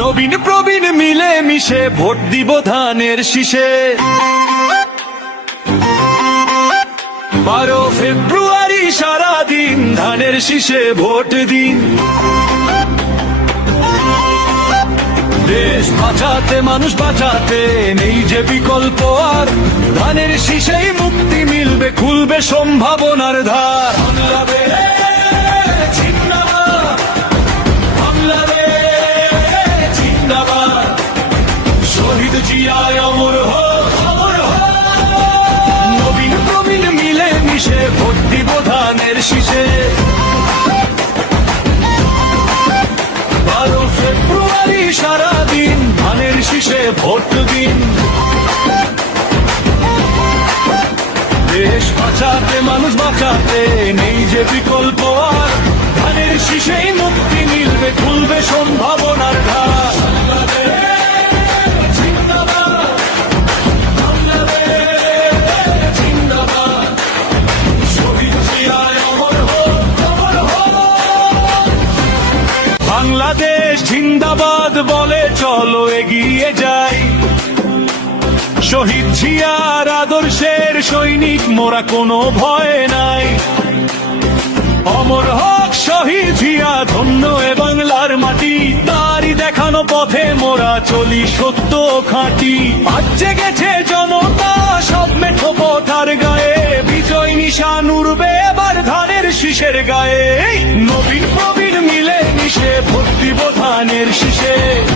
নবীন প্রবীণ মিলে মিশে ভোট দিব ধানের শীষে। 12 ফেব্রুয়ারি সারাদিন ধানের শীষে ভোট দিন। দেশ বাঁচাতে মানুষ বাঁচাতে নেই যে বিকল্প আর, ধানের শীষেই মুক্তি মিলবে, খুলবে সম্ভাবনার দ্বার। শহীদ জিয়ায় অমর হোক, অমর হোক। নবীন প্রবীণ মিলে মিশে ভোট দিব ধানের শীষে। 12 ফেব্রুয়ারি সারাদিন ধানের শীষে ভোট দিন। দেশ বাঁচাতে মানুষ বাঁচাতে নেই যে বিকল্প আর, ধানের শীষেই মুক্তি মিলবে, খুলবে সম্ভাবনার দ্বার। বাংলাদেশ জিন্দাবাদ বলে চলো এগিয়ে যাই, শহীদ জিয়ার আদর্শের সৈনিক মোরা, কোনো ভয় নাই। অমর হোক শহীদ জিয়া, ধন্য এ বাংলার মাটি, তারই দেখানো পথে মোরা চলি সত্য খাঁটি। আজ জেগেছে জনতা সব মেঠো পথার গায়ে, বিজয় নিশান উড়বে এবার ধানের শীষের গায়ে। নবীন প্রবীণ মিলে মিশে ভোট দিব ধানের শীষে।